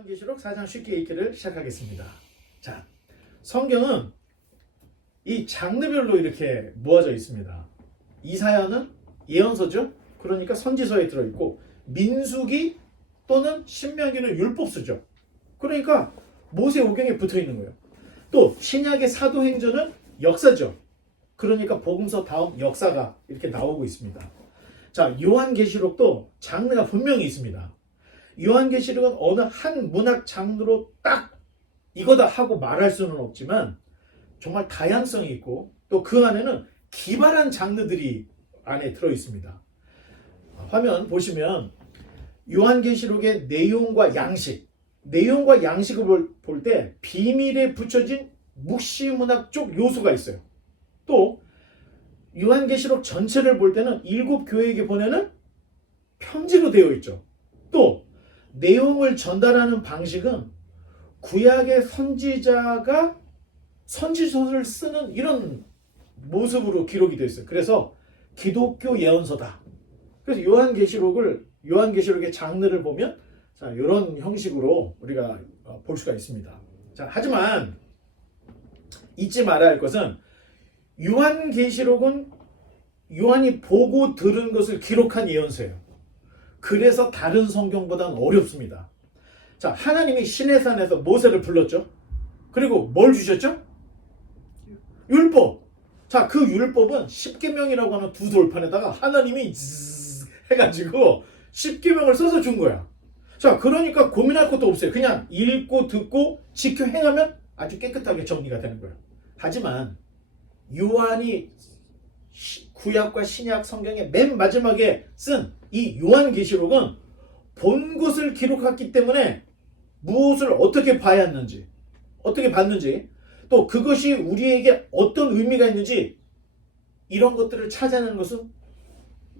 요한계시록 4장 쉽게 읽기를 시작하겠습니다. 자, 성경은 이 장르별로 이렇게 모아져 있습니다. 이사야는 예언서죠. 그러니까 선지서에 들어있고, 민수기 또는 신명기는 율법서죠. 그러니까 모세오경에 붙어있는 거예요. 또 신약의 사도행전은 역사죠. 그러니까 복음서 다음 역사가 이렇게 나오고 있습니다. 자, 요한계시록도 장르가 분명히 있습니다. 요한계시록은 어느 한 문학 장르로 딱 이거다 하고 말할 수는 없지만 정말 다양성이 있고 또 그 안에는 기발한 장르들이 안에 들어 있습니다. 화면 보시면 요한계시록의 내용과 양식을 볼 때 비밀에 붙여진 묵시문학 쪽 요소가 있어요. 또 요한계시록 전체를 볼 때는 7 교회에게 보내는 편지로 되어 있죠. 또 내용을 전달하는 방식은 구약의 선지자가 선지서를 쓰는 이런 모습으로 기록이 되어 있어요. 그래서 기독교 예언서다. 그래서 요한계시록의 장르를 보면 자, 이런 형식으로 우리가 볼 수가 있습니다. 자, 하지만 잊지 말아야 할 것은 요한계시록은 요한이 보고 들은 것을 기록한 예언서예요. 그래서 다른 성경보다는 어렵습니다. 자, 하나님이 시내산에서 모세를 불렀죠. 그리고 뭘 주셨죠? 율법. 자, 그 율법은 십계명이라고 하는 두 돌판에다가 하나님이 해가지고 십계명을 써서 준 거야. 자, 그러니까 고민할 것도 없어요. 그냥 읽고 듣고 지켜 행하면 아주 깨끗하게 정리가 되는 거예요. 하지만 요한이 구약과 신약 성경의 맨 마지막에 쓴 이 요한계시록은 본 것을 기록했기 때문에 무엇을 어떻게 봐야 하는지, 어떻게 봤는지, 또 그것이 우리에게 어떤 의미가 있는지 이런 것들을 찾아내는 것은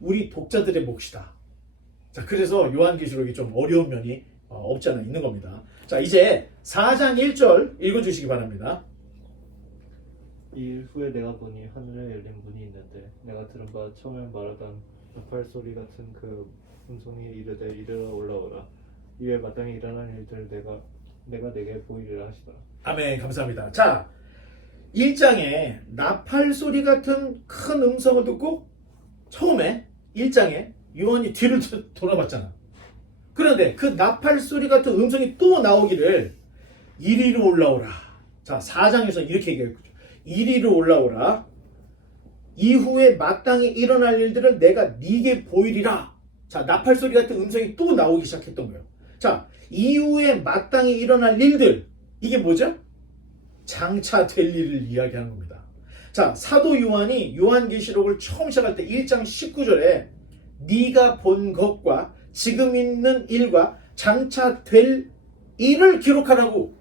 우리 독자들의 몫이다. 자, 그래서 요한계시록이 좀 어려운 면이 없지 않아 있는 겁니다. 자, 이제 4장 1절 읽어주시기 바랍니다. 이 일 후에 내가 보니 하늘에 열린 문이 있는데 내가 들은 바 처음에 말하던 나팔 소리 같은 그 음성이 이르되 이르러 올라오라. 이에 마땅히 일어난 일들을 내가 내게 보이리라 하시더라. 아멘. 감사합니다. 자, 1장에 나팔 소리 같은 큰 음성을 듣고 처음에 1장에 요한이 뒤를 돌아봤잖아. 그런데 그 나팔 소리 같은 음성이 또 나오기를 이리로 올라오라. 자, 4장에서 이렇게 얘기했죠. 이리로 올라오라. 이후에 마땅히 일어날 일들을 내가 네게 보이리라. 자, 나팔 소리 같은 음성이 또 나오기 시작했던 거예요. 자, 이후에 마땅히 일어날 일들, 이게 뭐죠? 장차 될 일을 이야기하는 겁니다. 자, 사도 요한이 요한계시록을 처음 시작할 때 1장 19절에 네가 본 것과 지금 있는 일과 장차 될 일을 기록하라고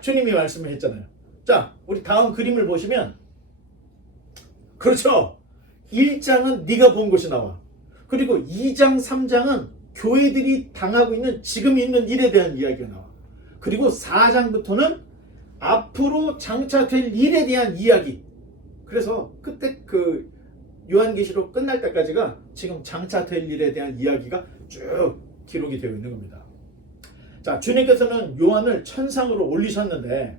주님이 말씀을 했잖아요. 자, 우리 다음 그림을 보시면 그렇죠. 1장은 네가 본 것이 나와. 그리고 2장, 3장은 교회들이 당하고 있는 지금 있는 일에 대한 이야기가 나와. 그리고 4장부터는 앞으로 장차 될 일에 대한 이야기. 그래서 그때 그 요한계시록 끝날 때까지가 지금 장차 될 일에 대한 이야기가 쭉 기록이 되어 있는 겁니다. 자, 주님께서는 요한을 천상으로 올리셨는데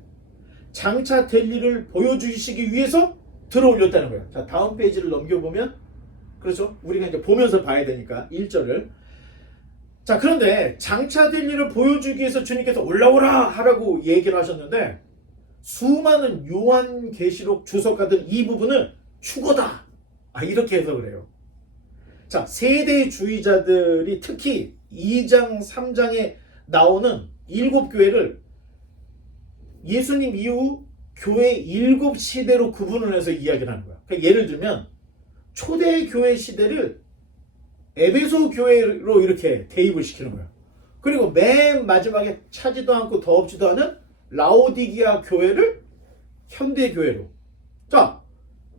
장차 될 일을 보여주시기 위해서 들어올렸다는 거예요. 자, 다음 페이지를 넘겨보면 그렇죠? 우리가 이제 보면서 봐야 되니까 1절을. 자, 그런데 장차 될 일을 보여주기 위해서 주님께서 올라오라 하라고 얘기를 하셨는데 수많은 요한계시록 주석가들 이 부분을 추거다. 이렇게 해석을 해요. 자, 세대주의자들이 특히 2장, 3장에 나오는 7교회를 예수님 이후 교회 7시대로 구분을 해서 이야기를 하는 거야. 그러니까 예를 들면 초대교회 시대를 에베소 교회로 이렇게 대입을 시키는 거야. 그리고 맨 마지막에 차지도 않고 더럽지도 않은 라오디기아 교회를 현대교회로. 자,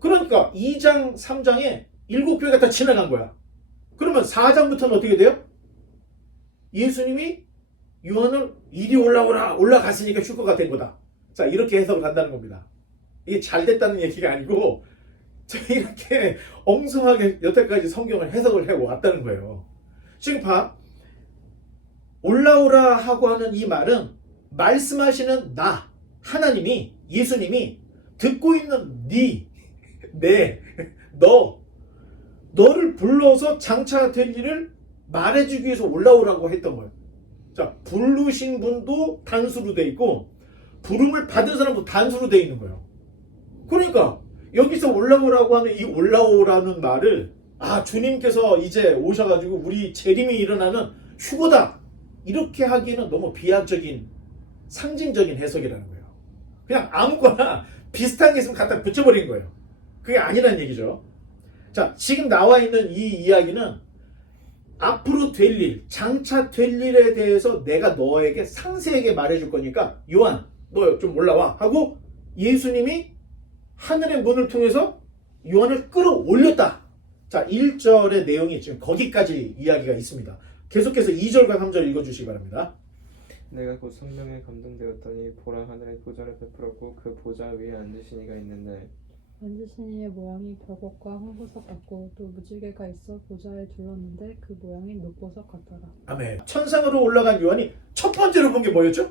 그러니까 2장, 3장에 7교회가 다 지나간 거야. 그러면 4장부터는 어떻게 돼요? 예수님이 요한을 이리 올라오라, 올라갔으니까 휴거가 된 거다. 자, 이렇게 해석을 한다는 겁니다. 이게 잘 됐다는 얘기가 아니고 이렇게 엉성하게 여태까지 성경을 해석을 해왔다는 거예요. 지금 봐. 올라오라 하고 하는 이 말은 말씀하시는 나, 하나님이, 예수님이 듣고 있는 너를 불러서 장차 될 일을 말해주기 위해서 올라오라고 했던 거예요. 자, 부르신 분도 단수로 돼 있고 부름을 받은 사람도 단수로 돼 있는 거예요. 그러니까 여기서 올라오라고 하는 이 올라오라는 말을 주님께서 이제 오셔가지고 우리 재림이 일어나는 휴거다 이렇게 하기에는 너무 비약적인 상징적인 해석이라는 거예요. 그냥 아무거나 비슷한 게 있으면 갖다 붙여버린 거예요. 그게 아니라는 얘기죠. 자, 지금 나와 있는 이 이야기는 앞으로 될 일, 장차 될 일에 대해서 내가 너에게 상세하게 말해줄 거니까 요한, 너 좀 올라와 하고 예수님이 하늘의 문을 통해서 요한을 끌어올렸다. 자, 1절의 내용이 지금 거기까지 이야기가 있습니다. 계속해서 2절과 3절 읽어주시기 바랍니다. 내가 곧 성령에 감동되었더니 보라 하늘의 보좌를 베풀었고 그 보좌 위에 앉으신 이가 있는데 앉으신 이의 모양이 벽옥과 홍보석 같고 또 무지개가 있어 보좌에 둘렀는데 그 모양이 녹보석 같더라. 아멘. 천상으로 올라간 요한이 첫 번째로 본 게 뭐였죠?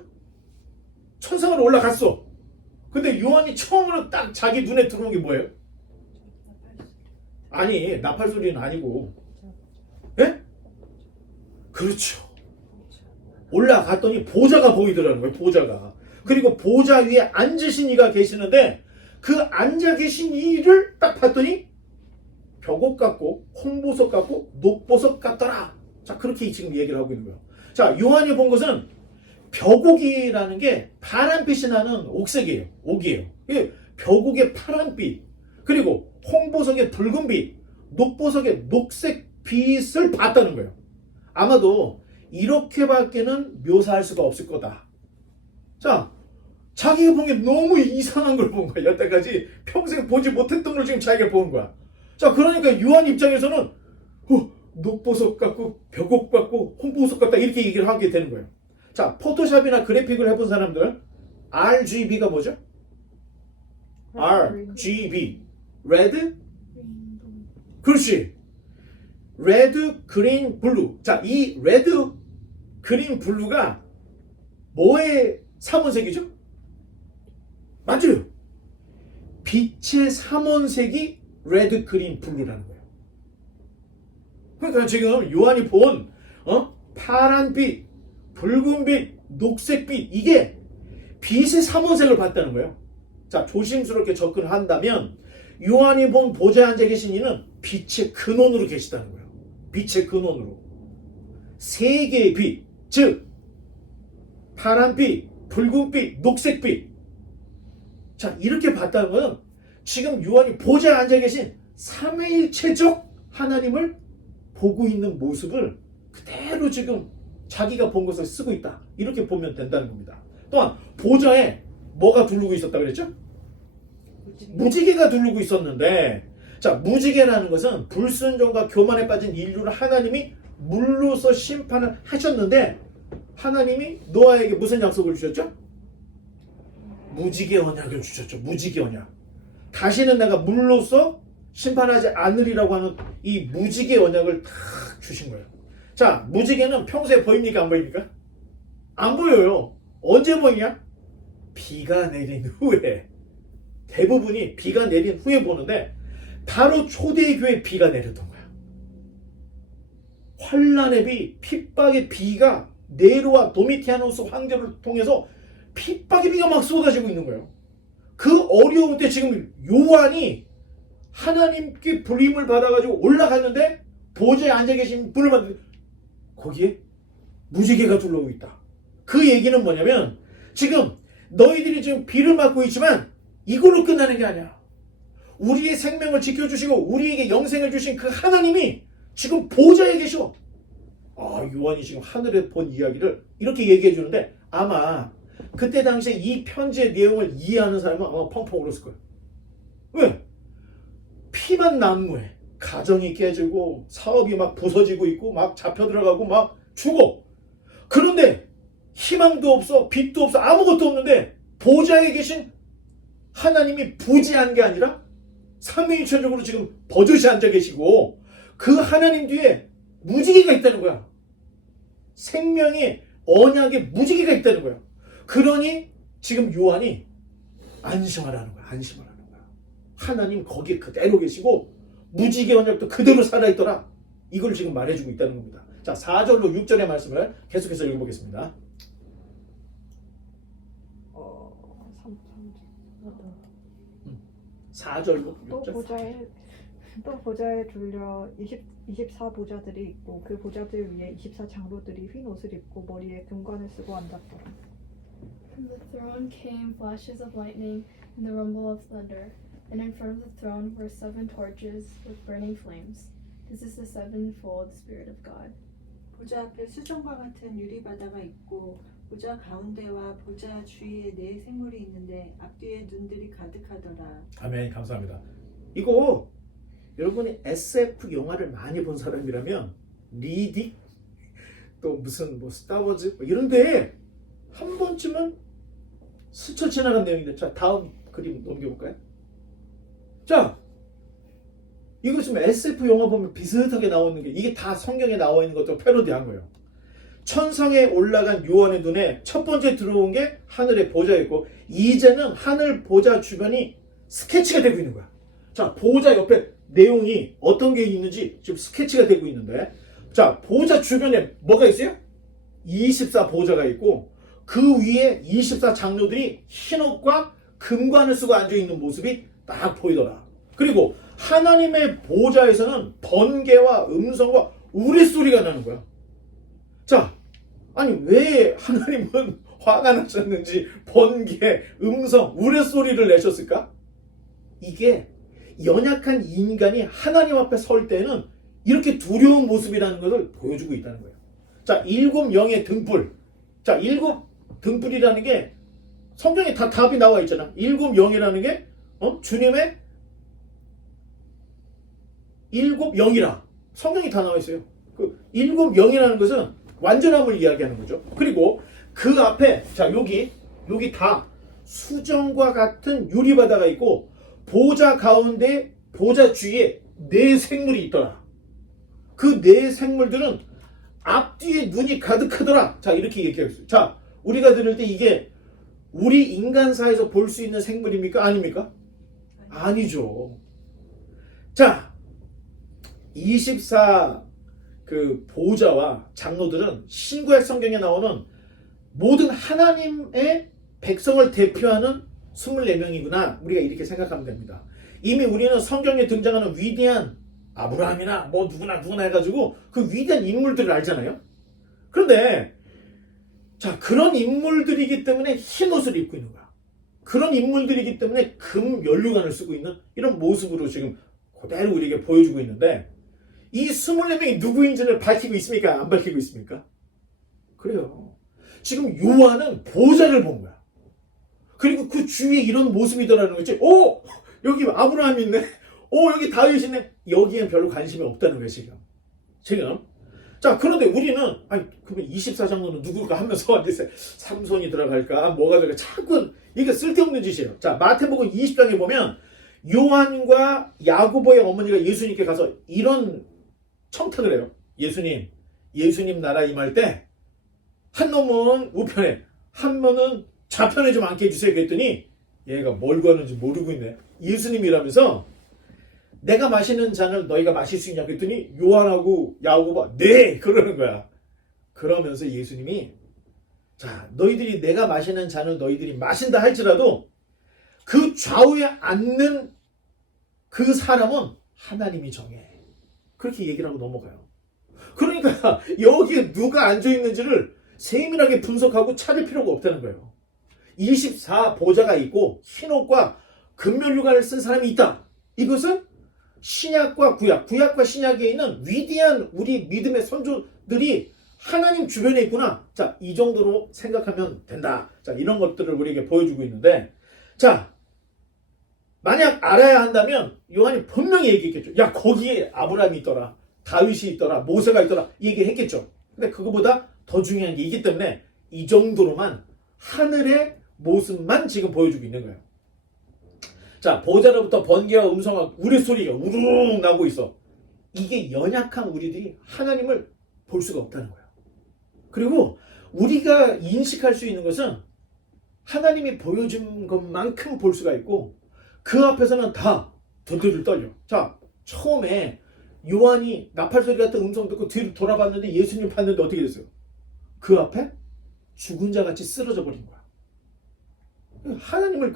천상으로 올라갔어. 근데 요한이 처음으로 딱 자기 눈에 들어온 게 뭐예요? 아니, 나팔 소리는 아니고. 예? 그렇죠. 올라갔더니 보좌가 보이더라는 거예요. 보좌가. 그리고 보좌 위에 앉으신 이가 계시는데 그 앉아 계신 이를 딱 봤더니 벽옥 같고 홍보석 같고 녹보석 같더라. 자, 그렇게 지금 얘기를 하고 있는 거예요. 자, 요한이 본 것은 벽옥이라는 게 파란빛이 나는 옥색이에요. 옥이에요. 벽옥의 파란빛, 그리고 홍보석의 붉은빛, 녹보석의 녹색빛을 봤다는 거예요. 아마도 이렇게밖에는 묘사할 수가 없을 거다. 자, 자기가 본 게 너무 이상한 걸 본 거야. 여태까지 평생 보지 못했던 걸 지금 자기가 본 거야. 자, 그러니까 요한 입장에서는 녹보석 같고 벽옥 같고 홍보석 같다 이렇게 얘기를 하게 되는 거예요. 자, 포토샵이나 그래픽을 해본 사람들 RGB가 뭐죠? RGB 레드? 그렇지. 레드, 그린, 블루. 자, 이 레드, 그린, 블루가 뭐의 삼원색이죠? 맞아요. 빛의 삼원색이 레드, 그린, 블루라는 거예요. 그러니까 지금 요한이 본 파란빛, 붉은빛, 녹색빛, 이게 빛의 삼원색을 봤다는 거예요. 자, 조심스럽게 접근한다면 요한이 본 보좌에 앉아 계신 이는 빛의 근원으로 계시다는 거예요. 빛의 근원으로. 세 개의 빛, 즉 파란빛, 붉은빛, 녹색빛. 자, 이렇게 봤다는 것은 지금 요한이 보좌에 앉아 계신 삼위일체적 하나님을 보고 있는 모습을 그대로 지금 자기가 본 것을 쓰고 있다. 이렇게 보면 된다는 겁니다. 또한 보좌에 뭐가 두르고 있었다 그랬죠? 무지개가 두르고 있었는데, 자, 무지개라는 것은 불순종과 교만에 빠진 인류를 하나님이 물로서 심판을 하셨는데 하나님이 노아에게 무슨 약속을 주셨죠? 무지개 언약을 주셨죠. 무지개 언약. 다시는 내가 물로서 심판하지 않으리라고 하는 이 무지개 언약을 탁 주신 거예요. 자, 무지개는 평소에 보입니까? 안 보입니까? 안 보여요. 언제 보이냐? 비가 내린 후에. 대부분이 비가 내린 후에 보는데 바로 초대교회 비가 내렸던 거야. 환란의 비, 핍박의 비가 네로와 도미티아누스 황제를 통해서 핍박의 비가 막 쏟아지고 있는 거예요. 그 어려운 때 지금 요한이 하나님께 불림을 받아가지고 올라갔는데 보좌에 앉아 계신 분을 봤는데 거기에 무지개가 둘러오고 있다. 그 얘기는 뭐냐면 지금 너희들이 지금 비를 맞고 있지만 이걸로 끝나는 게 아니야. 우리의 생명을 지켜주시고 우리에게 영생을 주신 그 하나님이 지금 보좌에 계셔. 요한이 지금 하늘에 본 이야기를 이렇게 얘기해 주는데 아마 그때 당시에 이 편지의 내용을 이해하는 사람은 아마 펑펑 울었을 거예요. 왜? 피만 난무해. 가정이 깨지고 사업이 막 부서지고 있고 막 잡혀 들어가고 막 죽어. 그런데 희망도 없어, 빛도 없어, 아무것도 없는데 보좌에 계신 하나님이 부재한 게 아니라 삼위일체적으로 지금 버젓이 앉아 계시고 그 하나님 뒤에 무지개가 있다는 거야. 생명의 언약의 무지개가 있다는 거예요. 그러니 지금 요한이 안심하라는 거야. 안심하라는 거야. 하나님 거기에 그대로 계시고 무지개 언약도 그대로 살아있더라. 이걸 지금 말해주고 있다는 겁니다. 자, 4절로 6절의 말씀을 계속해서 읽어보겠습니다. 4절로 또 6절. 보좌에 둘려 24보좌들이 있고 그 보좌들 위에 24장로들이 흰 옷을 입고 머리에 금관을 쓰고 앉았더라. From the throne came flashes of lightning and the rumble of thunder, and in front of the throne were 7 torches with burning flames. This is the sevenfold Spirit of God. 보좌 앞에 수정과 같은 유리바다가 있고 보좌 가운데와 보좌 주위에 4 생물이 있는데 앞뒤에 눈들이 가득하더라. 아멘. 감사합니다. 이거 여러분이 SF 영화를 많이 본 사람이라면 리딕 또 무슨 뭐 스타워즈 뭐 이런데 한 번쯤은 스쳐 지나간 내용인데, 자 다음 그림 넘겨볼까요? 자, 이거 지금 SF 영화 보면 비슷하게 나오는 게 이게 다 성경에 나와 있는 것도 패러디한 거예요. 천상에 올라간 요한의 눈에 첫 번째 들어온 게 하늘의 보좌였고 이제는 하늘 보좌 주변이 스케치가 되고 있는 거야. 자, 보좌 옆에 내용이 어떤 게 있는지 지금 스케치가 되고 있는데, 자, 보좌 주변에 뭐가 있어요? 24보좌가 있고 그 위에 24장로들이 흰옷과 금관을 쓰고 앉아있는 모습이 딱 보이더라. 그리고 하나님의 보좌에서는 번개와 음성과 우레소리가 나는 거야. 자, 아니 왜 하나님은 화가 나셨는지 번개, 음성, 우레소리를 내셨을까? 이게 연약한 인간이 하나님 앞에 설 때는 이렇게 두려운 모습이라는 것을 보여주고 있다는 거예요. 자, 7 영의 등불. 자, 7 등불이라는 게 성경에 다 답이 나와 있잖아. 7 영이라는 게 주님의 7 영이라 성경이 다 나와 있어요. 그 7 영이라는 것은 완전함을 이야기하는 거죠. 그리고 그 앞에 자 여기 다 수정과 같은 유리바다가 있고 보좌 가운데 보좌 주위에 4 생물이 있더라. 그 4 생물들은 앞뒤에 눈이 가득하더라. 자, 이렇게 얘기하고 있어요. 자, 우리가 들을 때 이게 우리 인간사에서 볼 수 있는 생물입니까? 아닙니까? 아니죠. 자, 24 그 보좌와 장로들은 신구약 성경에 나오는 모든 하나님의 백성을 대표하는 24명이구나. 우리가 이렇게 생각하면 됩니다. 이미 우리는 성경에 등장하는 위대한 아브라함이나 뭐 누구나 해가지고 그 위대한 인물들을 알잖아요. 그런데 자, 그런 인물들이기 때문에 흰 옷을 입고 있는 거야. 그런 인물들이기 때문에 금 면류관을 쓰고 있는 이런 모습으로 지금 그대로 우리에게 보여주고 있는데, 이 24명이 누구인지를 밝히고 있습니까? 안 밝히고 있습니까? 그래요. 지금 요한은 보좌를 본 거야. 그리고 그 주위에 이런 모습이더라는 거지. 오! 여기 아브라함이 있네. 오, 여기 다윗이 있네. 여기엔 별로 관심이 없다는 거예요, 지금. 자, 그런데 우리는, 아니, 그러면 24장로는 누굴까 하면서, 이제 삼손이 들어갈까? 뭐가 들어갈까? 자꾸, 이게 쓸데없는 짓이에요. 자, 마태복음 20장에 보면, 요한과 야고보의 어머니가 예수님께 가서 이런 청탁을 해요. 예수님 나라 임할 때, 한 놈은 우편에, 한 놈은 좌편에 좀 앉게 해주세요. 그랬더니, 얘가 뭘 구하는지 모르고 있네. 예수님이라면서, 내가 마시는 잔을 너희가 마실 수 있냐 그랬더니 요한하고 야고보가 네! 그러는 거야. 그러면서 예수님이 자, 너희들이 내가 마시는 잔을 너희들이 마신다 할지라도 그 좌우에 앉는 그 사람은 하나님이 정해. 그렇게 얘기를 하고 넘어가요. 그러니까 여기에 누가 앉아있는지를 세밀하게 분석하고 찾을 필요가 없다는 거예요. 24보좌가 있고 흰옷과 금면류관을 쓴 사람이 있다. 이것은 신약과 구약과 신약에 있는 위대한 우리 믿음의 선조들이 하나님 주변에 있구나. 자, 이 정도로 생각하면 된다. 자, 이런 것들을 우리에게 보여주고 있는데, 자, 만약 알아야 한다면 요한이 분명히 얘기했겠죠. 야, 거기에 아브라함이 있더라, 다윗이 있더라, 모세가 있더라, 얘기했겠죠. 근데 그거보다 더 중요한 게 있기 때문에 이 정도로만 하늘의 모습만 지금 보여주고 있는 거예요. 자, 보좌로부터 번개와 음성과 우레소리가 우르르 나고 있어. 이게 연약한 우리들이 하나님을 볼 수가 없다는 거예요. 그리고 우리가 인식할 수 있는 것은 하나님이 보여준 것만큼 볼 수가 있고 그 앞에서는 다 들들 떨려. 자, 처음에 요한이 나팔소리 같은 음성 듣고 뒤로 돌아봤는데 예수님 봤는데 어떻게 됐어요? 그 앞에 죽은 자 같이 쓰러져 버린 거야. 하나님을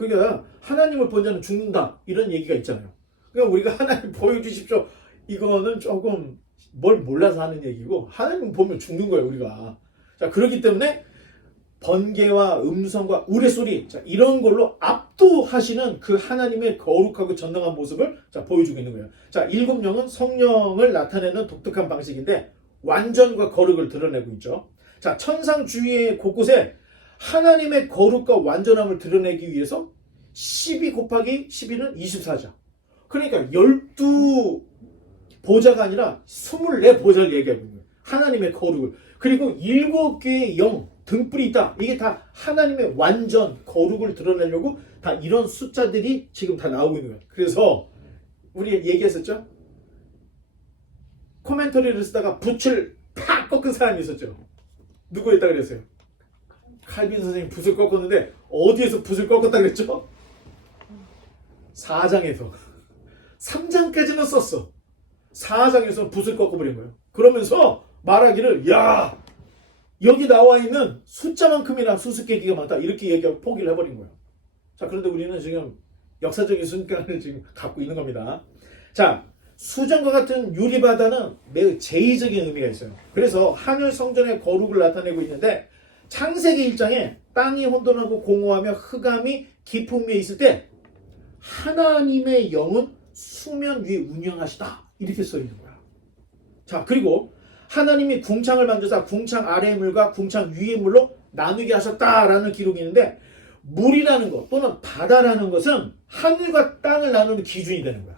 본 자는 죽는다 이런 얘기가 있잖아요. 그러니까 우리가 하나님 보여주십시오. 이거는 조금 뭘 몰라서 하는 얘기고 하나님 보면 죽는 거예요 우리가. 자, 그렇기 때문에 번개와 음성과 우레소리, 자, 이런 걸로 압도하시는 그 하나님의 거룩하고 전능한 모습을 자, 보여주고 있는 거예요. 자, 일곱 영은 성령을 나타내는 독특한 방식인데 완전과 거룩을 드러내고 있죠. 자, 천상 주위의 곳곳에 하나님의 거룩과 완전함을 드러내기 위해서 12 곱하기 12는 24자. 그러니까 12보좌가 아니라 24보좌를 얘기하고 있는 거예요. 하나님의 거룩을. 그리고 7개의 영, 등불이 있다. 이게 다 하나님의 완전 거룩을 드러내려고 다 이런 숫자들이 지금 다 나오고 있는 거예요. 그래서 우리 얘기했었죠? 코멘터리를 쓰다가 붓을 팍 꺾은 사람이 있었죠. 누구였다 그랬어요? 칼빈 선생님 붓을 꺾었는데 어디에서 붓을 꺾었다 그랬죠? 4장에서 3장까지는 썼어. 4장에서 붓을 꺾어버린 거예요. 그러면서 말하기를 야 여기 나와 있는 숫자만큼이나 수수께끼가 많다 이렇게 얘기하고 포기를 해버린 거예요. 자, 그런데 우리는 지금 역사적인 순간을 지금 갖고 있는 겁니다. 자, 수정과 같은 유리바다는 매우 제의적인 의미가 있어요. 그래서 하늘 성전의 거룩을 나타내고 있는데 창세기 1장에 땅이 혼돈하고 공허하며 흑암이 깊은 위에 있을 때 하나님의 영은 수면 위에 운영하시다 이렇게 써 있는 거야. 자, 그리고 하나님이 궁창을 만드사 궁창 아래의 물과 궁창 위의 물로 나누게 하셨다라는 기록이 있는데 물이라는 것 또는 바다라는 것은 하늘과 땅을 나누는 기준이 되는 거야.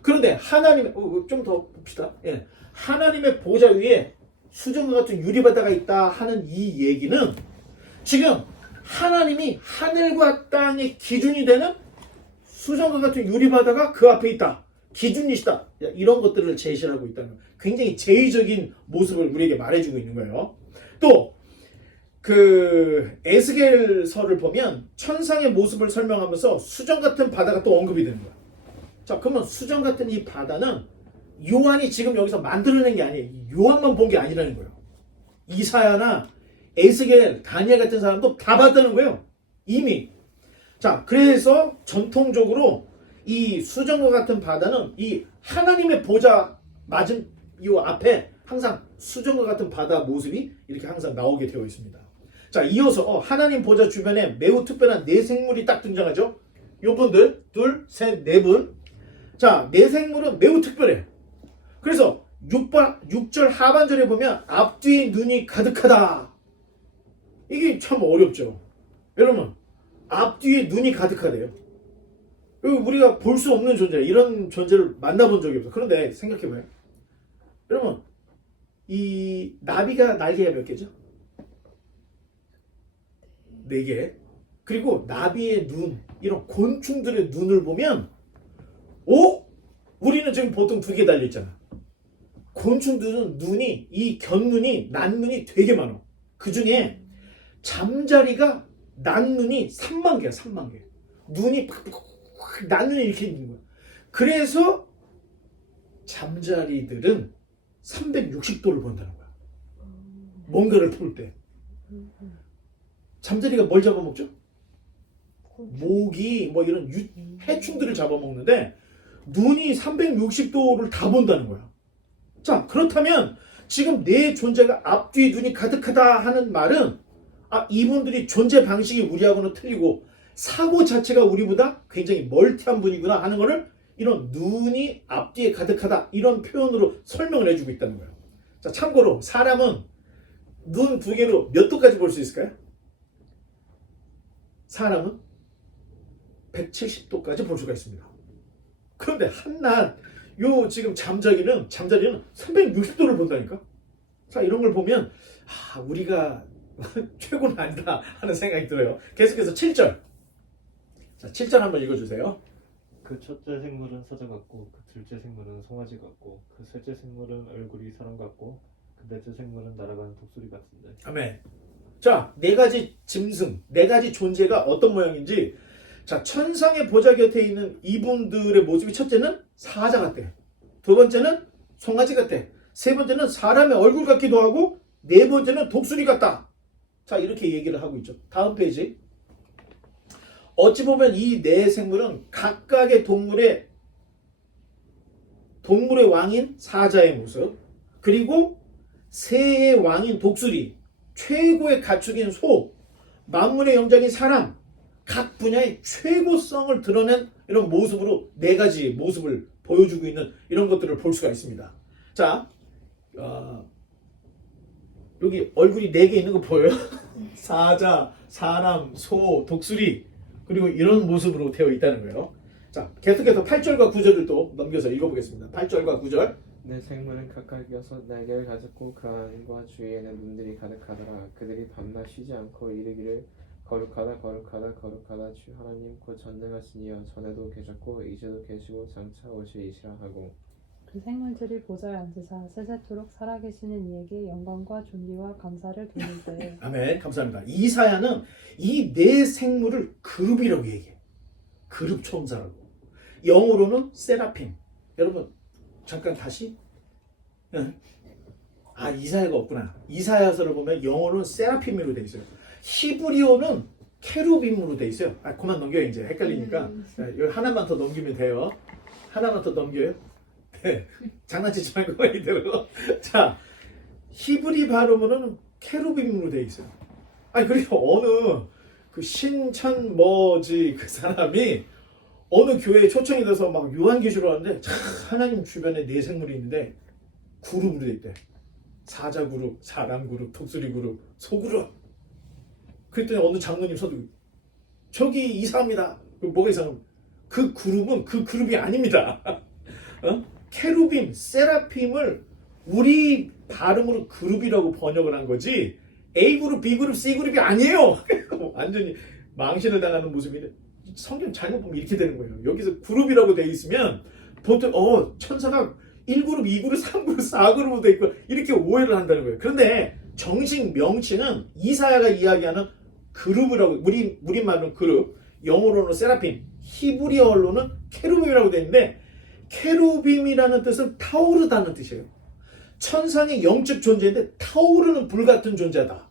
그런데 하나님의 좀 더 봅시다. 예. 하나님의 보좌 위에 수정과 같은 유리바다가 있다 하는 이 얘기는 지금 하나님이 하늘과 땅의 기준이 되는 수정과 같은 유리바다가 그 앞에 있다. 기준이시다. 이런 것들을 제시하고 있다는 거예요. 굉장히 제의적인 모습을 우리에게 말해주고 있는 거예요. 또 그 에스겔서를 보면 천상의 모습을 설명하면서 수정 같은 바다가 또 언급이 되는 거야. 자, 그러면 수정 같은 이 바다는 요한이 지금 여기서 만들어낸 게 아니에요. 요한만 본 게 아니라는 거예요. 이사야나 에스겔, 다니엘 같은 사람도 다 봤다는 거예요. 이미. 자, 그래서 전통적으로 이 수정과 같은 바다는 이 하나님의 보좌 맞은 이 앞에 항상 수정과 같은 바다 모습이 이렇게 항상 나오게 되어 있습니다. 자, 이어서 하나님 보좌 주변에 매우 특별한 네 생물이 딱 등장하죠. 요분들 둘, 셋, 네 분. 자, 네 생물은 매우 특별해. 그래서 6절 하반절에 보면 앞뒤에 눈이 가득하다. 이게 참 어렵죠. 여러분, 앞뒤에 눈이 가득하대요. 우리가 볼 수 없는 존재, 이런 존재를 만나본 적이 없어. 그런데 생각해봐요. 여러분, 이 나비가 날개가 몇 개죠? 4개. 그리고 나비의 눈, 이런 곤충들의 눈을 보면 우리는 지금 보통 2개 달려있잖아. 곤충들은 눈이, 이 견눈이, 난눈이 되게 많아. 그 중에 잠자리가 난눈이 3만 개야, 3만 개. 눈이 난눈이 이렇게 있는 거야. 그래서 잠자리들은 360도를 본다는 거야. 뭔가를 볼 때. 잠자리가 뭘 잡아먹죠? 모기, 뭐 이런 해충들을 잡아먹는데 눈이 360도를 다 본다는 거야. 자, 그렇다면 지금 내 존재가 앞뒤 눈이 가득하다 하는 말은 이분들이 존재 방식이 우리하고는 틀리고 사고 자체가 우리보다 굉장히 멀티한 분이구나 하는 거를 이런 눈이 앞뒤에 가득하다 이런 표현으로 설명을 해주고 있다는 거예요. 자, 참고로 사람은 눈 2개로 몇 도까지 볼 수 있을까요? 사람은 170도까지 볼 수가 있습니다. 그런데 한낱 지금 잠자리는 360도를 본다니까. 자, 이런 걸 보면 우리가 최고는 아니다 하는 생각이 들어요. 계속해서 7절. 자, 7절 한번 읽어주세요. 그 첫째 생물은 사자 같고 그 둘째 생물은 송아지 같고 그 셋째 생물은 얼굴이 사람 같고 근데 저 생물은 날아가는 독수리 같은데. 아멘. 자, 네 가지 짐승, 네 가지 존재가 어떤 모양인지. 자, 천상의 보좌 곁에 있는 이분들의 모습이 첫째는 사자 같대. 두 번째는 송아지 같대. 세 번째는 사람의 얼굴 같기도 하고, 네 번째는 독수리 같다. 자, 이렇게 얘기를 하고 있죠. 다음 페이지. 어찌 보면 이 네 생물은 각각의 동물의 왕인 사자의 모습, 그리고 새의 왕인 독수리, 최고의 가축인 소, 만물의 영장인 사람, 각 분야의 최고성을 드러낸 이런 모습으로 네 가지 모습을 보여주고 있는 이런 것들을 볼 수가 있습니다. 자, 여기 얼굴이 네 개 있는 거 보여요? 사자, 사람, 소, 독수리, 그리고 이런 모습으로 되어 있다는 거예요. 자, 계속해서 8절과 9절을 또 넘겨서 읽어보겠습니다. 8절과 9절. 내 생물은 각각 6 날개를 가졌고 그 안과 주위에는 눈들이 가득하더라. 그들이 밤낮 쉬지 않고 이르기를 거룩하다 거룩하다 거룩하다 주 하나님 곧 전능하시니여 전에도 계셨고 이제도 계시고 장차 오시리시라 하고. 그 생물들이 보좌에 앉으사 세세토록 살아계시는 이에게 영광과 존귀와 감사를 돌리되. 아멘. 감사합니다. 이사야는 이 네 생물을 그룹이라고 얘기해. 그룹 천사라고. 영어로는 세라핌. 여러분 잠깐 다시. 아, 이사야가 없구나. 이사야서를 보면 영어로는 세라핌으로 돼 있어요. 히브리어는 케루빔으로 돼 있어요. 아, 그만 넘겨요. 이제 헷갈리니까. 여기 하나만 더 넘기면 돼요. 하나만 더 넘겨요. 네. 장난치지 말고 이대로. 자, 히브리 발음으로는 케루빔으로 돼 있어요. 아니, 그리고 어느 그 신천 뭐지 그 사람이 어느 교회에 초청이 돼서 막 요한계시록 하는데 하나님 주변에 네 생물이 있는데 그룹으로 돼 있대. 사자 그룹, 사람 그룹, 독수리 그룹, 소 그룹. 그랬더니 어느 장로님 서도 저기 이상합니다. 뭐가 이상합니까? 그 그룹은 그 그룹이 아닙니다. 케루빔, 세라핌을 우리 발음으로 그룹이라고 번역을 한 거지 A그룹, B그룹, C그룹이 아니에요. 완전히 망신을 당하는 모습인데 성경 잘못 보면 이렇게 되는 거예요. 여기서 그룹이라고 돼 있으면 보통 천사가 1그룹, 2그룹, 3그룹, 4그룹으로 돼 있고 이렇게 오해를 한다는 거예요. 그런데 정식 명칭은 이사야가 이야기하는 그룹이라고, 우리말로는 그룹, 영어로는 세라핌, 히브리어로는 케루빔이라고 돼 있는데 케루빔이라는 뜻은 타오르다는 뜻이에요. 천상의 영적 존재인데 타오르는 불 같은 존재다.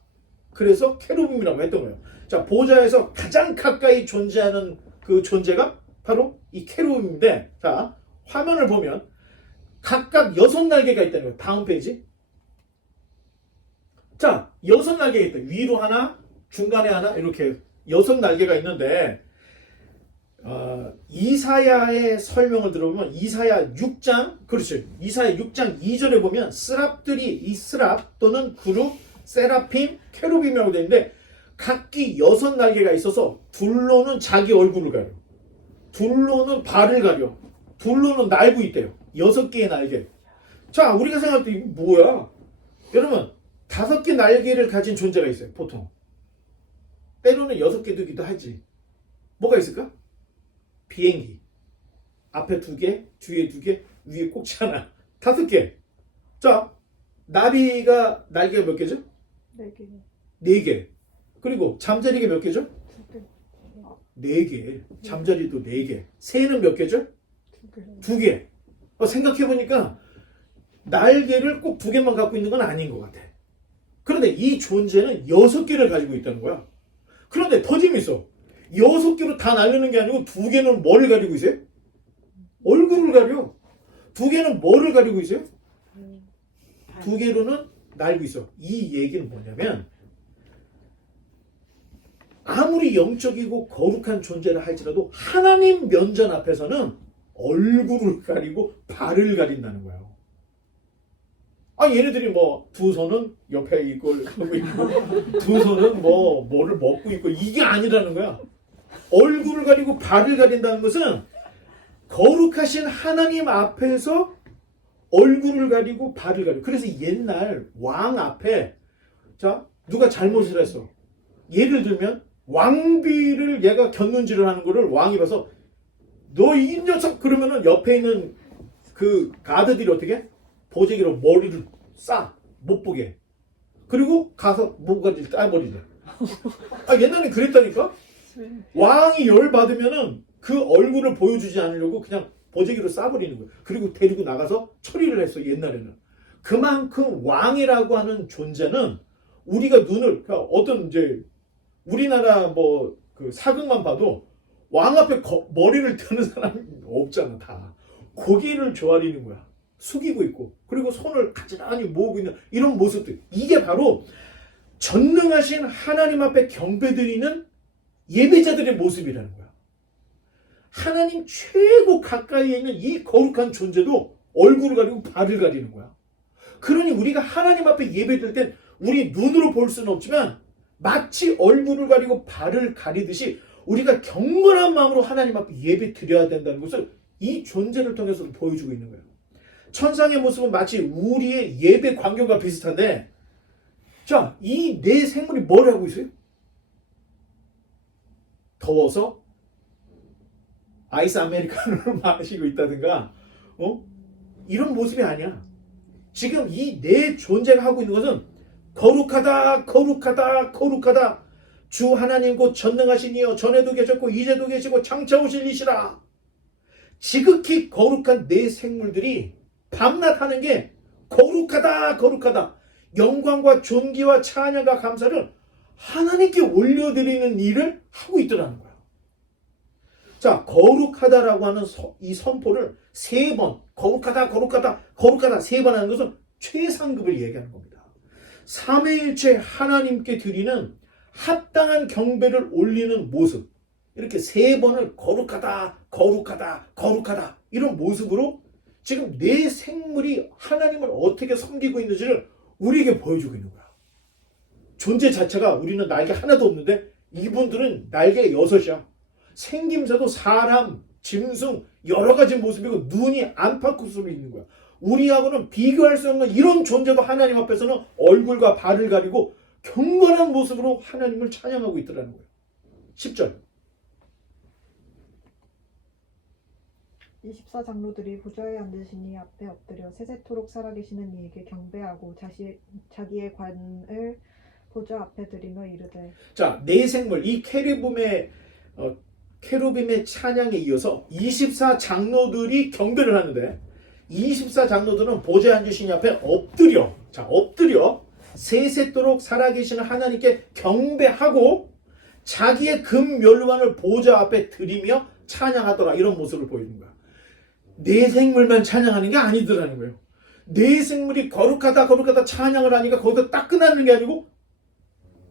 그래서 케루빔이라고 했던 거예요. 자, 보좌에서 가장 가까이 존재하는 그 존재가 바로 이 케루빔인데, 자, 화면을 보면 각각 6날개가 있다는 거예요. 다음 페이지. 자, 6날개가 있다. 위로 하나, 중간에 하나, 이렇게 6날개가 있는데, 이사야의 설명을 들어보면 이사야 6장, 그렇지. 이사야 6장 2절에 보면 스랍들이, 이 스랍 또는 그룹, 세라핌, 케루빔이라고 되어 있는데 각기 6날개가 있어서 둘로는 자기 얼굴을 가려. 둘로는 발을 가려. 둘로는 날고 있대요. 6개의 날개. 자, 우리가 생각할 때 이거 뭐야? 여러분, 5개 날개를 가진 존재가 있어요. 보통. 때로는 6개 되기도 하지. 뭐가 있을까? 비행기. 앞에 2개, 뒤에 2개, 위에 꼭지 하나. 5개. 자, 나비가 날개가 몇 개죠? 4개. 4개. 그리고 잠자리가 몇 개죠? 4개. 잠자리도 4개. 새는 몇 개죠? 2개. 생각해보니까 날개를 꼭 2개만 갖고 있는 건 아닌 것 같아. 그런데 이 존재는 6개를 가지고 있다는 거야. 그런데 더 재밌어. 6개로 다 날리는 게 아니고 2개는 뭐를 가지고 있어요? 얼굴을 가려. 2개는 뭐를 가지고 있어요? 2개로는 날고 있어. 이 얘기는 뭐냐면 아무리 영적이고 거룩한 존재를 할지라도 하나님 면전 앞에서는 얼굴을 가리고 발을 가린다는 거예요. 얘네들이 뭐 두 손은 옆에 이걸 하고 있고 두 손은 뭐를 먹고 있고 이게 아니라는 거야. 얼굴을 가리고 발을 가린다는 것은 거룩하신 하나님 앞에서 얼굴을 가리고 발을 가리고. 그래서 옛날 왕 앞에 자 누가 잘못을 했어. 예를 들면 왕비를 얘가 곁눈질을 하는 거를 왕이 봐서 너 이 녀석 그러면은 옆에 있는 그 가드들이 어떻게 보재기로 머리를 쏴. 못 보게. 그리고 가서 목까지 따버리래. 옛날에 그랬다니까? 왕이 열 받으면은 그 얼굴을 보여주지 않으려고 그냥 보재기로 쏴버리는 거예요. 그리고 데리고 나가서 처리를 했어, 옛날에는. 그만큼 왕이라고 하는 존재는 우리가 눈을, 그러니까 어떤 이제 우리나라 뭐 그 사극만 봐도 왕 앞에 머리를 드는 사람이 없잖아, 다. 고개를 조아리는 거야. 숙이고 있고, 그리고 손을 가지런히 모으고 있는 이런 모습들. 이게 바로 전능하신 하나님 앞에 경배드리는 예배자들의 모습이라는 거야. 하나님 최고 가까이에 있는 이 거룩한 존재도 얼굴을 가리고 발을 가리는 거야. 그러니 우리가 하나님 앞에 예배드릴 땐 우리 눈으로 볼 수는 없지만 마치 얼굴을 가리고 발을 가리듯이 우리가 경건한 마음으로 하나님 앞에 예배 드려야 된다는 것을 이 존재를 통해서 보여주고 있는 거예요. 천상의 모습은 마치 우리의 예배 광경과 비슷한데, 자, 이 네 생물이 뭘 하고 있어요? 더워서 아이스 아메리카노를 마시고 있다든가, 이런 모습이 아니야. 지금 이 네 존재가 하고 있는 것은 거룩하다, 거룩하다, 거룩하다. 주 하나님 곧 전능하신 이여 전에도 계셨고 이제도 계시고 장차 오실 이시라. 지극히 거룩한 네 생물들이 밤낮 하는 게 거룩하다, 거룩하다. 영광과 존귀와 찬양과 감사를 하나님께 올려드리는 일을 하고 있더라는 거야. 자, 거룩하다라고 하는 이 선포를 세 번, 거룩하다, 거룩하다, 거룩하다 세 번 하는 것은 최상급을 얘기하는 겁니다. 삼위일체 하나님께 드리는 합당한 경배를 올리는 모습, 이렇게 세 번을 거룩하다, 거룩하다, 거룩하다 이런 모습으로 지금 네 생물이 하나님을 어떻게 섬기고 있는지를 우리에게 보여주고 있는 거야. 존재 자체가 우리는 날개 하나도 없는데 이분들은 날개 6이야. 생김새도 사람, 짐승 여러 가지 모습이고 눈이 안팎으로 있는 거야. 우리하고는 비교할 수 없는 이런 존재도 하나님 앞에서는 얼굴과 발을 가리고 경건한 모습으로 하나님을 찬양하고 있더라는 거예요. 10절. 24장로들이 보좌에 앉으신 이 앞에 엎드려 세세토록 살아계시는 이에게 경배하고 자기의 관을 보좌 앞에 드리며 이르되. 자, 네 생물, 이 케루빔의 찬양에 이어서 24장로들이 경배를 하는데 24장로들은 보좌에 앉으신 이 앞에 엎드려 세세토록 살아계시는 하나님께 경배하고 자기의 금면류관을 보좌 앞에 드리며 찬양하더라. 이런 모습을 보이는 거야. 네 생물만 찬양하는 게 아니더라는 거예요. 네 생물이 거룩하다 거룩하다 찬양을 하니까 거기서 딱 끝나는 게 아니고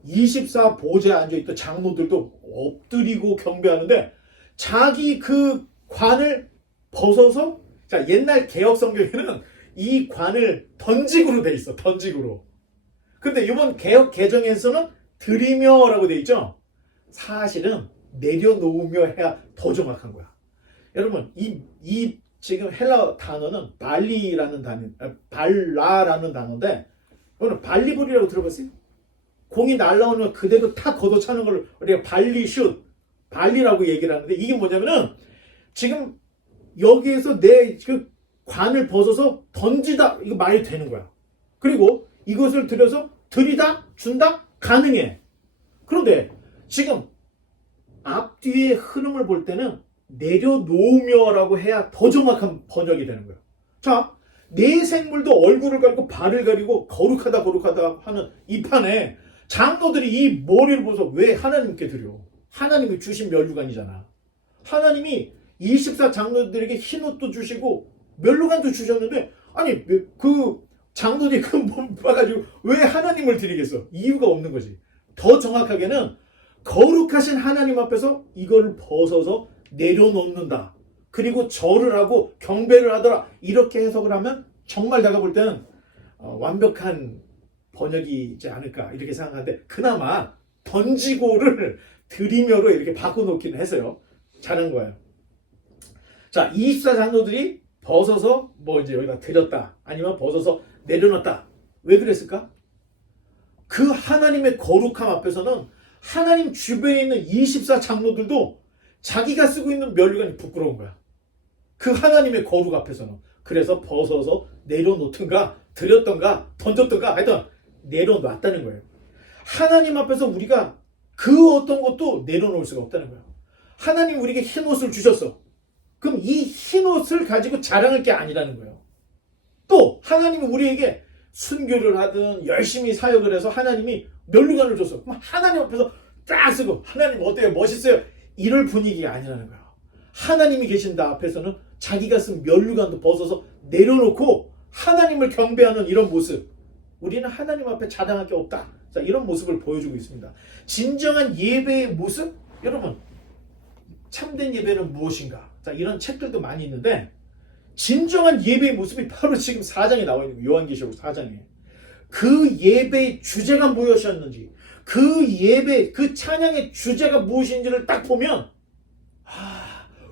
24 보좌에 앉아있던 장로들도 엎드리고 경배하는데 자기 그 관을 벗어서, 자, 옛날 개혁 성경에는 이 관을 던지구로 돼 있어. 던지구로. 근데 이번 개혁 개정에서는 드리며라고 돼 있죠. 사실은 내려놓으며 해야 더 정확한 거야. 여러분, 이 지금 헬라 단어는 발라라는 단어인데, 오늘 발리볼이라고 들어봤어요? 공이 날라오면 그대로 탁 걷어차는 걸 우리가 발리라고 얘기를 하는데, 이게 뭐냐면은 지금 여기에서 내 그 관을 벗어서 던지다, 이거 말이 되는 거야. 그리고 이것을 들여서 들이다, 준다, 가능해. 그런데 지금 앞뒤의 흐름을 볼 때는 내려놓으며라고 해야 더 정확한 번역이 되는 거예요. 자, 네 생물도 얼굴을 가리고 발을 가리고 거룩하다 거룩하다 하는 이 판에 장로들이 이 머리를 보면서 왜 하나님께 드려? 하나님이 주신 면류관이잖아. 하나님이 24 장로들에게 흰 옷도 주시고 면류관도 주셨는데, 아니 그 장로들이 그 몸 봐가지고 왜 하나님을 드리겠어? 이유가 없는 거지. 더 정확하게는 거룩하신 하나님 앞에서 이걸 벗어서 내려놓는다. 그리고 절을 하고 경배를 하더라. 이렇게 해석을 하면 정말 내가 볼 때는 완벽한 번역이지 않을까 이렇게 생각하는데, 그나마 던지고를 드리며로 이렇게 바꿔놓기는 했어요. 잘한 거예요. 자, 24장로들이 벗어서 뭐 이제 여기다 드렸다, 아니면 벗어서 내려놨다. 왜 그랬을까? 그 하나님의 거룩함 앞에서는 하나님 주변에 있는 24장로들도 자기가 쓰고 있는 면류관이 부끄러운 거야. 그 하나님의 거룩 앞에서는. 그래서 벗어서 내려놓든가 드렸던가 던졌던가 하여튼 내려놨다는 거예요. 하나님 앞에서 우리가 그 어떤 것도 내려놓을 수가 없다는 거예요. 하나님 우리에게 흰 옷을 주셨어. 그럼 이 흰 옷을 가지고 자랑할 게 아니라는 거예요. 또 하나님이 우리에게 순교를 하든 열심히 사역을 해서 하나님이 면류관을 줬어. 그럼 하나님 앞에서 딱 쓰고 하나님 어때요? 멋있어요? 이럴 분위기가 아니라는 거예요. 하나님이 계신다 앞에서는 자기가 쓴 면류관도 벗어서 내려놓고 하나님을 경배하는 이런 모습. 우리는 하나님 앞에 자랑할 게 없다. 자, 이런 모습을 보여주고 있습니다. 진정한 예배의 모습? 여러분, 참된 예배는 무엇인가? 자, 이런 책들도 많이 있는데 진정한 예배의 모습이 바로 지금 4장에 나와 있는 거예요. 요한계시록 4장에. 그 예배의 주제가 무엇이었는지, 그 예배, 그 찬양의 주제가 무엇인지를 딱 보면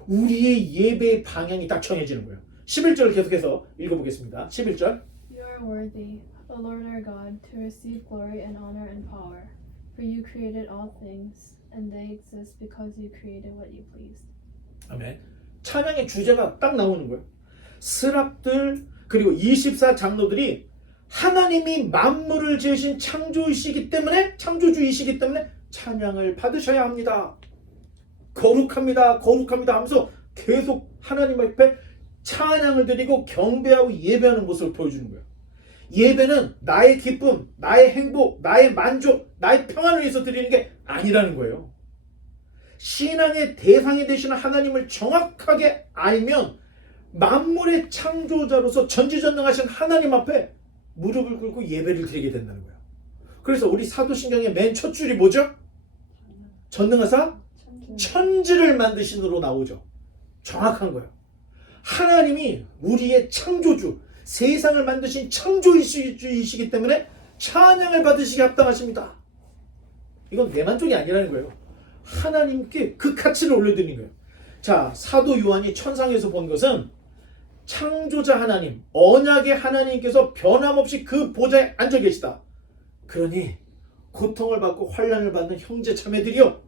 우리의 예배의 방향이 딱 정해지는 거예요. 11절 계속해서 읽어보겠습니다. 11절. You are worthy, O Lord our God, to receive glory and honor and power, for you created all things, and they exist because you created what you pleased. 아멘. 찬양의 주제가 딱 나오는 거예요. 스랍들 그리고 24 장로들이 하나님이 만물을 지으신 창조주이시기 때문에 찬양을 받으셔야 합니다. 거룩합니다. 거룩합니다 하면서 계속 하나님 앞에 찬양을 드리고 경배하고 예배하는 모습을 보여주는 거예요. 예배는 나의 기쁨, 나의 행복, 나의 만족, 나의 평안을 위해서 드리는 게 아니라는 거예요. 신앙의 대상이 되시는 하나님을 정확하게 알면 만물의 창조자로서 전지전능하신 하나님 앞에 무릎을 꿇고 예배를 드리게 된다는 거예요. 그래서 우리 사도신경의 맨 첫 줄이 뭐죠? 전능하사 천지를 만드신으로 나오죠. 정확한 거예요. 하나님이 우리의 창조주, 세상을 만드신 창조주이시기 때문에 찬양을 받으시기 합당하십니다. 이건 내 만족이 아니라는 거예요. 하나님께 그 가치를 올려드리는 거예요. 자, 사도 요한이 천상에서 본 것은 창조자 하나님, 언약의 하나님께서 변함없이 그 보좌에 앉아 계시다. 그러니 고통을 받고 환난을 받는 형제 자매들이여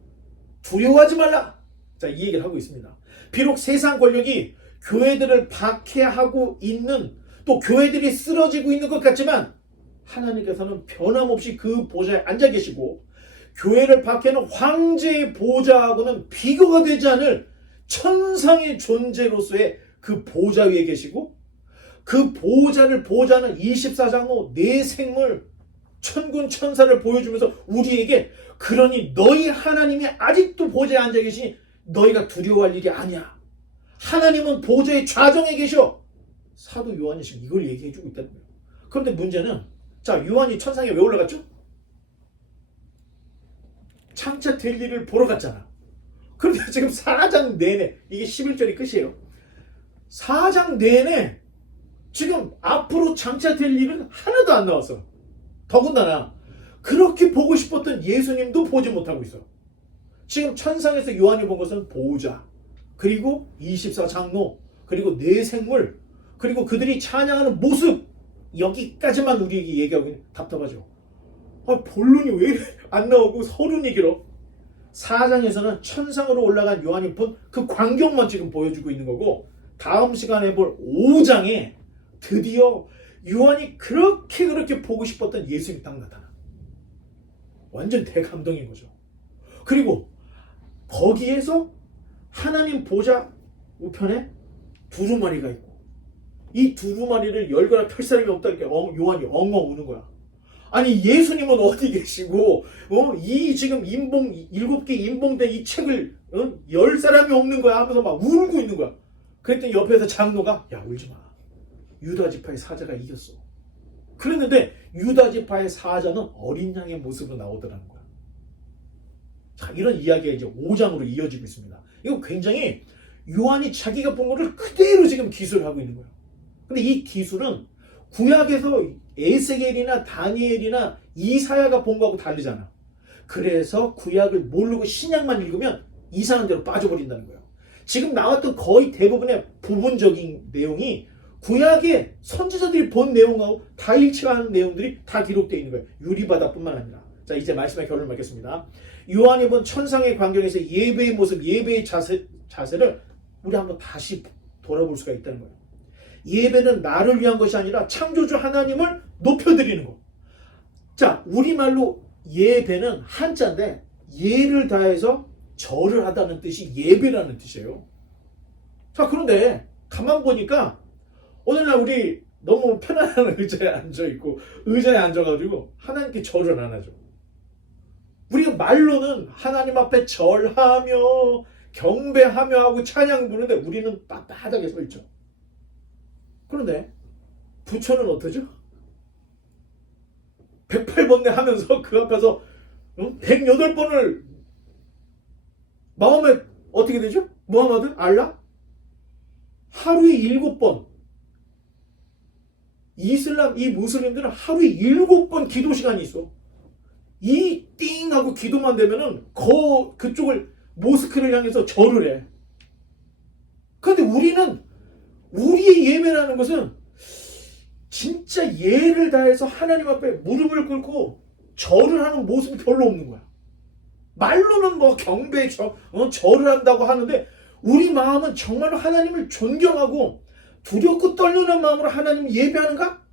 두려워하지 말라. 자, 이 얘기를 하고 있습니다. 비록 세상 권력이 교회들을 박해하고 있는, 또 교회들이 쓰러지고 있는 것 같지만 하나님께서는 변함없이 그 보좌에 앉아 계시고 교회를 박해하는 황제의 보좌하고는 비교가 되지 않을 천상의 존재로서의 그 보좌 위에 계시고 그 보좌를 보좌하는 24장로 네 생물 천군 천사를 보여주면서 우리에게 그러니 너희 하나님이 아직도 보좌에 앉아 계시니 너희가 두려워할 일이 아니야. 하나님은 보좌의 좌정에 계셔. 사도 요한이 지금 이걸 얘기해주고 있다는 거예요. 그런데 문제는 자, 요한이 천상에 왜 올라갔죠? 장차 될 일을 보러 갔잖아. 그런데 지금 4장 내내, 이게 11절이 끝이에요. 4장 내내 지금 앞으로 장차 될 일은 하나도 안 나왔어. 더군다나 그렇게 보고 싶었던 예수님도 보지 못하고 있어. 지금 천상에서 요한이 본 것은 보좌, 그리고 24장로, 그리고 네 생물, 그리고 그들이 찬양하는 모습, 여기까지만 우리에게 얘기하고 있는. 답답하죠. 본론이 왜 안 나오고 서론이 길어? 4장에서는 천상으로 올라간 요한이 본 그 광경만 지금 보여주고 있는 거고, 다음 시간에 볼 5장에 드디어 요한이 그렇게 보고 싶었던 예수님이 딱 나타나. 완전 대감동인 거죠. 그리고 거기에서 하나님 보좌 우편에 두루마리가 있고, 이 두루마리를 열거나 펼 사람이 없다니까 요한이 엉엉 우는 거야. 아니 예수님은 어디 계시고 이 지금 인봉 7개 인봉된 이 책을 열 사람이 없는 거야 하면서 막 울고 있는 거야. 그랬더니 옆에서 장로가 야 울지 마. 유다 지파의 사자가 이겼어. 그랬는데 유다 지파의 사자는 어린 양의 모습으로 나오더라는 거야. 자, 이런 이야기가 이제 5장으로 이어지고 있습니다. 이거 굉장히 요한이 자기가 본 거를 그대로 지금 기술을 하고 있는 거예요. 근데 이 기술은 구약에서 에스겔이나 다니엘이나 이사야가 본 거하고 다르잖아. 그래서 구약을 모르고 신약만 읽으면 이상한 데로 빠져버린다는 거예요. 지금 나왔던 거의 대부분의 부분적인 내용이 구약의 선지자들이 본 내용하고 다 일치하는 내용들이 다 기록되어 있는 거예요. 유리바다뿐만 아니라. 자, 이제 말씀의 결론을 맺겠습니다. 요한이 본 천상의 광경에서 예배의 모습, 예배의 자세를 우리 한번 다시 돌아볼 수가 있다는 거예요. 예배는 나를 위한 것이 아니라 창조주 하나님을 높여드리는 거. 자, 우리말로 예배는 한자인데 예를 다해서 절을 하다는 뜻이 예배라는 뜻이에요. 자, 그런데 가만 보니까 어느 날 우리 너무 편안한 의자에 앉아있고 의자에 앉아가지고 하나님께 절을 안 하죠. 우리가 말로는 하나님 앞에 절하며 경배하며 하고 찬양 부르는데 우리는 빳빳하게 서 있죠. 그런데 부처는 어떠죠? 108번내 하면서 그 앞에서 108번을 마음에 어떻게 되죠? 무하마드? 알라? 하루에 7번. 이슬람, 이 무슬림들은 하루에 7번 기도 시간이 있어. 이 띵 하고 기도만 되면은 그쪽을 모스크를 향해서 절을 해. 그런데 우리는 우리의 예배라는 것은 진짜 예를 다해서 하나님 앞에 무릎을 꿇고 절을 하는 모습이 별로 없는 거야. 말로는 뭐 경배, 절을 한다고 하는데 우리 마음은 정말로 하나님을 존경하고 두렵고 떨리는 마음으로 하나님을 예배하는가?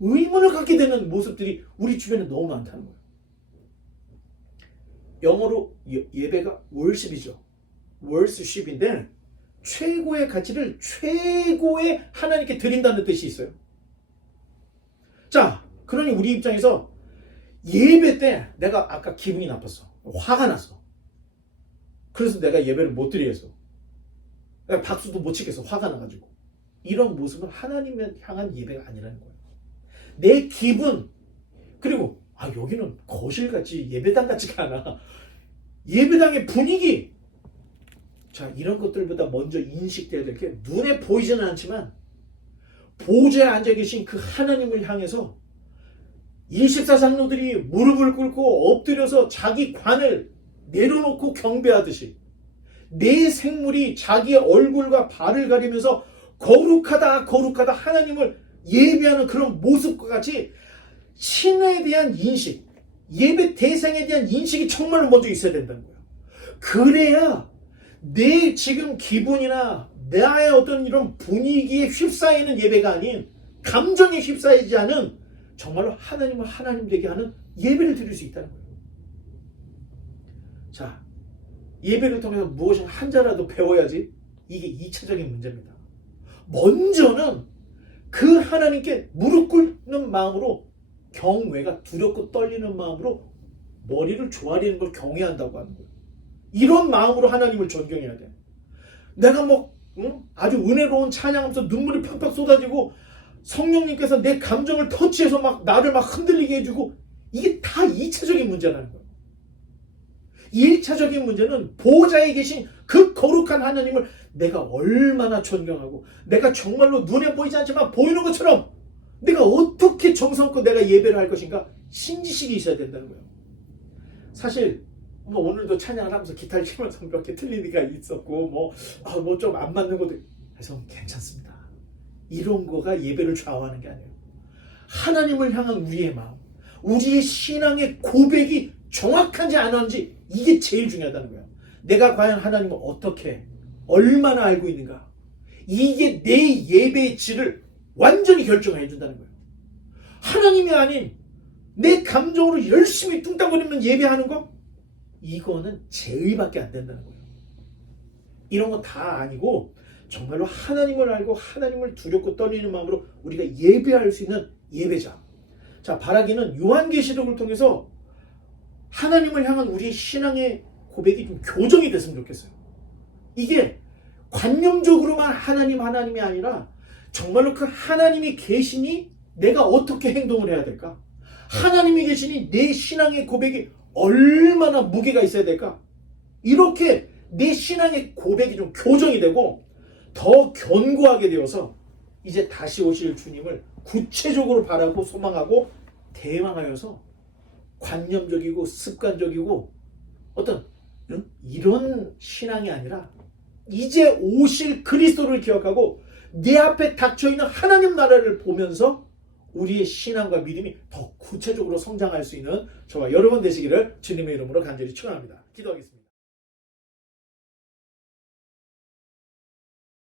의문을 갖게 되는 모습들이 우리 주변에 너무 많다는 거예요. 영어로 예배가 worship이죠. worship인데 최고의 가치를 최고의 하나님께 드린다는 뜻이 있어요. 자, 그러니 우리 입장에서 예배 때 내가 아까 기분이 나빴어. 화가 났어. 그래서 내가 예배를 못 드리겠어. 내가 박수도 못 치겠어. 화가 나가지고. 이런 모습은 하나님을 향한 예배가 아니라는 거예요. 내 기분, 그리고 여기는 거실같이 예배당 같지가 않아. 예배당의 분위기. 자, 이런 것들보다 먼저 인식돼야 될 게 눈에 보이지는 않지만 보좌에 앉아 계신 그 하나님을 향해서 24장로들이 무릎을 꿇고 엎드려서 자기 관을 내려놓고 경배하듯이 내 생물이 자기의 얼굴과 발을 가리면서 거룩하다 거룩하다 하나님을 예배하는 그런 모습과 같이 신에 대한 인식, 예배 대상에 대한 인식이 정말로 먼저 있어야 된다는 거예요. 그래야 내 지금 기분이나 나의 어떤 이런 분위기에 휩싸이는 예배가 아닌 감정에 휩싸이지 않은 정말로 하나님을 하나님 되게 하는 예배를 드릴 수 있다는 거예요. 자, 예배를 통해서 무엇을 한 자라도 배워야지. 이게 2차적인 문제입니다. 먼저는 그 하나님께 무릎 꿇는 마음으로 경외가 두렵고 떨리는 마음으로 머리를 조아리는 걸 경외한다고 하는 거예요. 이런 마음으로 하나님을 존경해야 돼. 내가 아주 은혜로운 찬양하면서 눈물이 팍팍 쏟아지고 성령님께서 내 감정을 터치해서 나를 흔들리게 해주고 이게 다 2차적인 문제라는 거예요. 1차적인 문제는 보좌에 계신 그 거룩한 하나님을 내가 얼마나 존경하고 내가 정말로 눈에 보이지 않지만 보이는 것처럼 내가 어떻게 정성껏 내가 예배를 할 것인가 신지식이 있어야 된다는 거예요. 사실 오늘도 찬양을 하면서 기타를 치면서 몇 개 틀린 데가 있었고 좀 안 맞는 것도 해서 괜찮습니다. 이런 거가 예배를 좌우하는 게 아니에요. 하나님을 향한 우리의 마음, 우리의 신앙의 고백이 정확한지 안 한지 이게 제일 중요하다는 거예요. 내가 과연 하나님을 어떻게 얼마나 알고 있는가, 이게 내 예배의 질을 완전히 결정해 준다는 거예요. 하나님이 아닌 내 감정으로 열심히 뚱땅거리면 예배하는 거, 이거는 제의밖에 안 된다는 거예요. 이런 거 다 아니고 정말로 하나님을 알고 하나님을 두렵고 떨리는 마음으로 우리가 예배할 수 있는 예배자. 자, 바라기는 요한계시록을 통해서 하나님을 향한 우리의 신앙의 고백이 좀 교정이 됐으면 좋겠어요. 이게 관념적으로만 하나님이 아니라 정말로 그 하나님이 계시니 내가 어떻게 행동을 해야 될까? 하나님이 계시니 내 신앙의 고백이 얼마나 무게가 있어야 될까? 이렇게 내 신앙의 고백이 좀 교정이 되고 더 견고하게 되어서 이제 다시 오실 주님을 구체적으로 바라고 소망하고 대망하여서 관념적이고 습관적이고 어떤 이런 신앙이 아니라 이제 오실 그리스도를 기억하고 내 앞에 닥쳐있는 하나님 나라를 보면서 우리의 신앙과 믿음이 더 구체적으로 성장할 수 있는 저와 여러분 되시기를 주님의 이름으로 간절히 축원합니다. 기도하겠습니다.